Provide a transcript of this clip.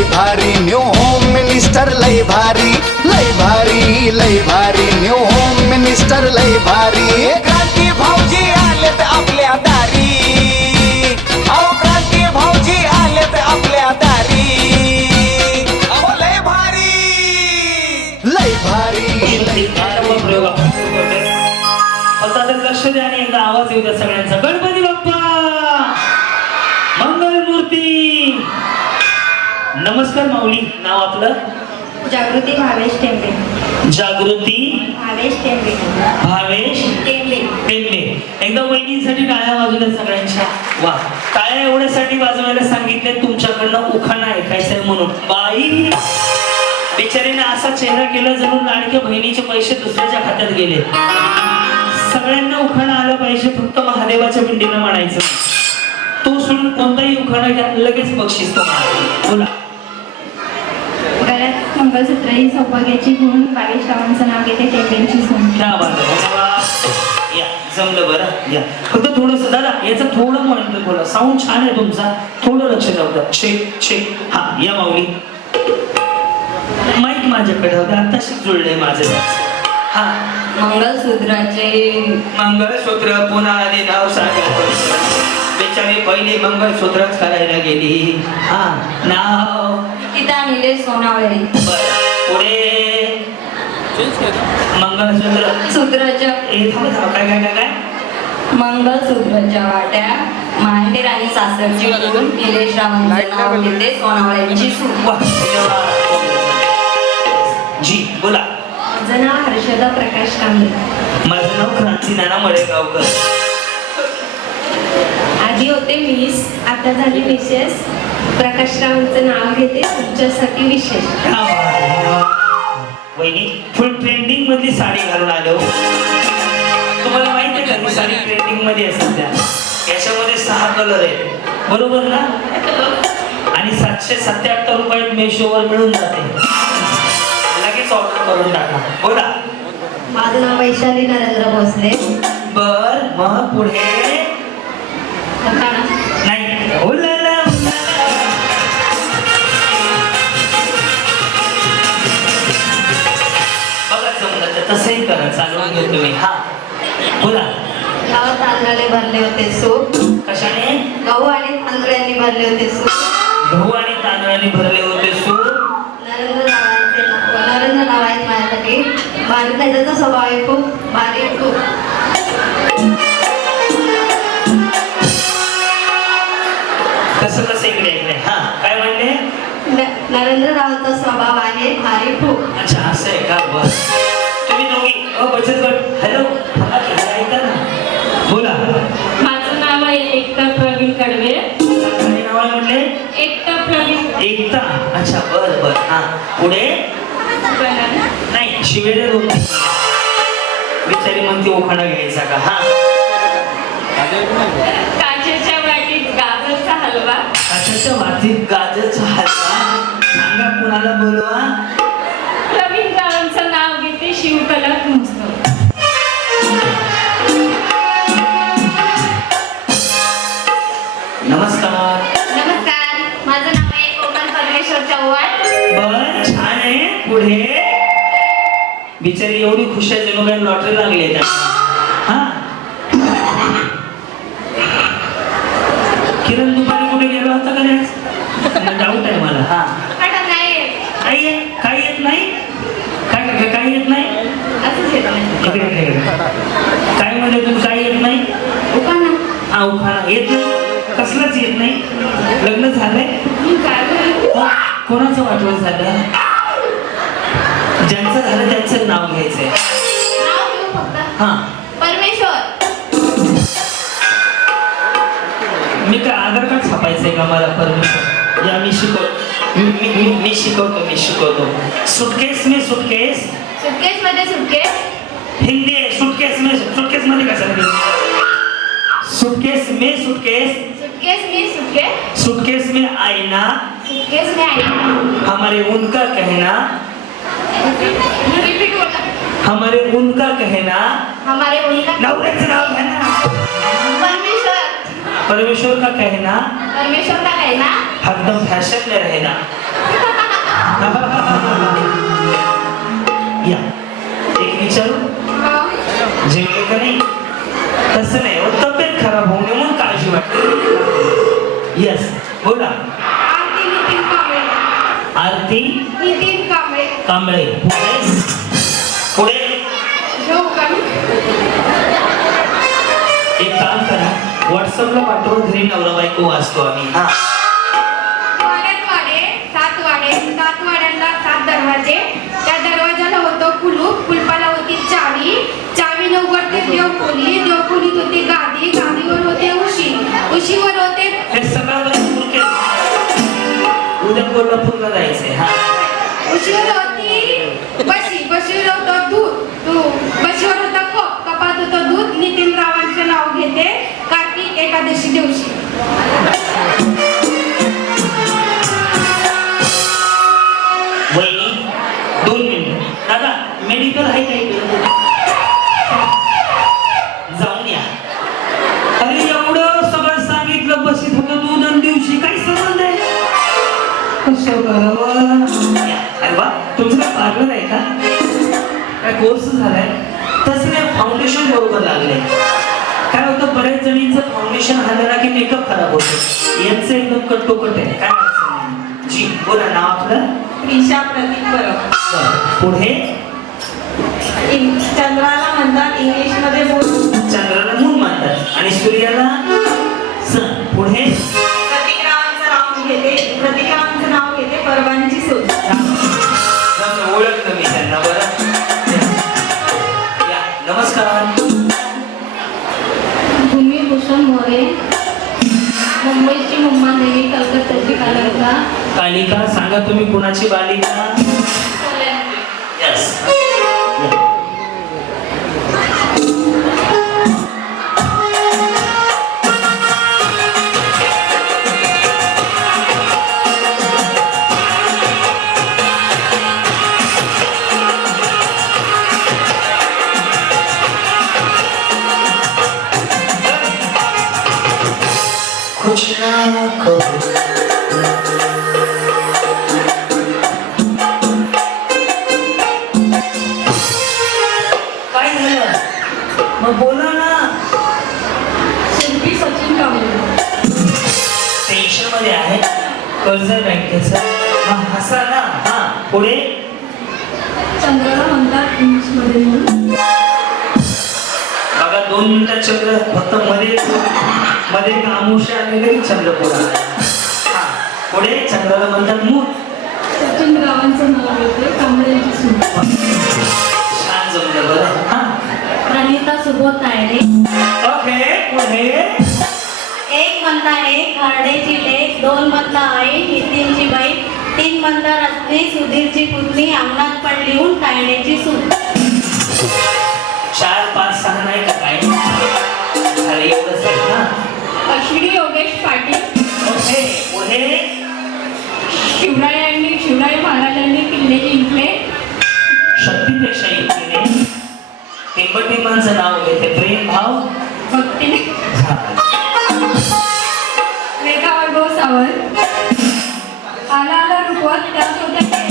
लय भारी new home minister लय भारी लय भारी लय भारी न्यू होम मिनिस्टर लय भारी क्रांती भाऊजी आलेत आपल्या दारी अहो क्रांती भाऊजी आलेत आपल्या दारी अहो लय भारी लय भारी लय भारी आता तर लक्ष द्या आणि एकदा आवाज येऊ द्या सगळ्यांचा. गणपती बाप्पा मंगलमूर्ती. नमस्कार माऊली. नाव आपलं? जागृती भावेश टेंबे. जागृती भावेश टेंबे. भावेश टेंबे. टेंबे. एकदा वहिनींसाठी टाळ्या वाजू द्या सगळ्यांच्या. वा, टाळ्या एवढ्यासाठी वाजवायला सांगितले तुमच्याकडनं उखाणा ऐकायचंय म्हणून. बाई बिचारीने असा चेहरा केला जणू लाडक्या बहिणीचे पैसे दुसऱ्याच्या खात्यात गेले. सगळ्यांना उखाणा आला पाहिजे, फक्त महादेवाच्या पिंडीनं म्हणायचं. तो सोडून कोणताही उखाणा घ्या, लगेच बक्षीस तुम्हाला. बोला. गळ्यात मंगळसूत्र ही सौभाग्याची गुण. बावीस श्रावणचं नाव घेते टेंबेंची सून. क्या बात आहे, धन्यवाद. या जमलं बरं. या फक्त थोडंसं दादा याचं थोडं म्हणून बोला. साऊंड छान आहे तुमचा, थोडं लक्ष द्या. Check check. हा या माऊली. माईक माझ्याकडे होतं, आताशीच जुळलंय माझं. हा मंगळसूत्राचे मंगळसूत्र पुन्हा आधी नाव सांगत. बिचारी पहिली मंगळसूत्रच करायला गेली. हा नाव पिता निलेश सोनावळे. पुढे मंगळसूत्र सूत्राच्या काय काय काय काय मंगळसूत्राच्या वाट्या माहेर आणि सासरची गुण. निलेश रावांचं नाव घेते सोनावळ्यांची सून. वा, धन्यवाद. जी बोला. माझं नाव हर्षदा प्रकाश कांबळे. माझं नाव क्रांती नाना मळेगावकर. आधी होते मिस, आता झाली मिसेस. प्रकाशरावांचं नाव घेते तुमच्यासाठी विशेष. वहिनी फुल ट्रेंडिंग मधली साडी घालून आलो. तुम्हाला माहित आहे का ही साडी ट्रेंडिंग मध्ये असते त्या. याच्यामध्ये 6 कलर आहेत बरोबर ना, आणि 777 रुपयात मेशोवर मिळून जाते. लगेच ऑर्डर करून टाका. बोला. माझं नाव वैशाली नरेंद्र भोसले. बर मग पुढे नाही. उलाला, उलाला. बघा जमलं तर तसंही करा, चालवून घेतो मी. हा बोला. गावात तांदळाने भरले होते सूप. कशाने? गहू आणि तांदळांनी भरले होते सूप. गहू आणि तांदळाने भरले होते सूप. नरेंद्र नाव आहेत माझ्यासाठी. भारी त्याचा स्वभाव आहे खूप भारी खूप. कसं कसं इकडे इकडे. हा काय म्हणले? नरेंद्र रावांचा स्वभाव आहे भारी खूप. अच्छा असं आहे का. बस तुम्ही दोघी बचत गट. हॅलो ऐका ना. बोला. माझं नाव आहे एकता प्रवीण कडवे. काय नाव आहे म्हणले? एकता प्रवीण. एकता. अच्छा बर बर. हा पुढे नाही शिवेरे दोन. बिचारी म्हणते उखाणा घ्यायचा का. हा काचेच्या वाटीत गाजरचा हलवा. काचेच्या वाटीत गाजरचा हलवा. सांगा कुणाला बोलवा. प्रवीण रावांचं नाव घेते शिवकला तुमचं. नमस्कार. नमस्कार, माझं नाव आहे कोमल परमेश्वर चव्हाण. बर छान आहे. पुढे. बिचारी एवढी खुश आहे जणू काही लॉटरी लागली आहे त्यांना. हा किरण दुपारी कुठे गेला होता का रे? डाऊट आहे मला. हा मॅडम नाही काही येत काही येत नाही. काय काय काही येत नाही. असंच येत नाही. इकडे इकडे इकडे. काय म्हणले तुम्ही? काही येत नाही. उखाणा. हा उखाणा येत नाही. कसलंच येत नाही. लग्न झालंय? काय बोलू? कोणाचं वाटवण झालं? ज्यांचं झालं त्यांचं नाव घ्यायचंय. नाव घेऊ फक्त. हा परमेश्वर. मी काय आधार कार्ड छापायचंय का मला? परमेश्वर. या मी शिकवतो. सुटकेस में सुटकेस. सुटकेस मध्ये सुटकेस. हिंदी आहे. सुटकेस मध्ये कशाला? सुटकेस में सुटकेस. सुटकेस में सुटकेस. सुटकेस में आईना. सुटकेस में आईना. हमारे उनका कहना. रिपीट बोला. हमारे उनका कहना. हमारे उनका नवऱ्याचं नाव घ्या ना. परमेश्वर. परमेश्वर का कहना. परमेश्वर का कहना. हरदम फैशन में रहना. या एक विचारू जेवले का नाही तसं नाही हो, तब्येत खराब होऊ नये म्हणून काळजी वाटते. यस बोला. आरती नितीन कांबळे. आरती नितीन कांबळे. कांबळे. पुढे घेऊ का मी? एक काम करा व्हॉट्सअपला पाठवा घरी नवरा बायको वाचतो आम्ही. हा वाड्यात वाडे, सात वाडे, सात वाड्यांना 7 दरवाजे. त्या दरवाजाला होतं कुलूप, कुलपाला होती चावी, चावीने उघडते देवखोली, देवखोलीत होती गादी, गादीवर होते उशी, उशीवर होते हे सगळं उद्या कोल्हापूरला जायचंय. हा उशीवर होती बशी, बशीवर होतं दूध, बशीवर होता कप, कपात होतं दूध. नितीन रावांचे नाव घेते कार्तिक एकादशी दिवशी. वहिनी 2 मिनिट. दादा मेडिकल आहे काही जाऊन या. अरे एवढं सगळं सांगितलं बशीत होतं दूध आणि दिवशी काही संबंध आहे कसं करावं. अरे वा तुमचं काय पार्लर आहे का काय कोर्स झालाय. तसं नाही फाउंडेशन बरोबर लागले. काय होतं बऱ्याच जणींचं फाउंडेशन हल्ला की मेकअप खराब होतो. यांचं एकदम कट्टोकट आहे काय अडचण नाही. जी बोला नाव आपलं. ईशा प्रतीक परब. पुढे चंद्राला म्हणतात इंग्लिश मध्ये बोल. चंद्राला मून म्हणतात आणि सूर्याला सन. पुढे प्रतिक्रामांचं नाव घेते परबांची शोध. ओळखलं मी त्यांना. बरं या नमस्कार. भूमिभूषण मोरे, मुंबईची मुम्मा देवी, कलकत्त्याची कालिका. कालिका सांगा तुम्ही कुणाची बालिका. यस कुछ ना करो काय झालं मग बोला ना. शिल्पी सचिन कांबळे. टेन्शन मध्ये आहे कर्ज बँकेचं. मग हसा ना. हा पुढे चंद्राला म्हणतात इंग्लिश मध्ये म्हणून. बघा 2 मिनिटात चंद्र फक्त मध्ये आमुष्य आलेले चंद्रपूर. हा पुढे चंद्राला म्हणतात मूळ. सचिन रावांचं नाव घेते कांबळेची सून. छान जमलं बरं. हा प्रणिता सुबोध तायडे. ओके पुढे 1 म्हणता एक, हरडेची लेक. 2 म्हणता आई, नितीनची बाई. 3 म्हणता रत्नी, सुधीरची पुतणी. अंगणात पडलीहून तायडेची सून. 4, 5, 6 नाही का काय. अरे एवढंच आहे ना. अश्विनी योगेश पाटील. ओके पुढे शिवराय महाराजांनी किल्ले जिंकले. शक्तीपेक्षा युक्तीने. टिंबटिंबांचं नाव घेते प्रेम भाव. भक्तीने. हा. रेखा वैभव सावंत. आला आला रुपवत त्यात होत्या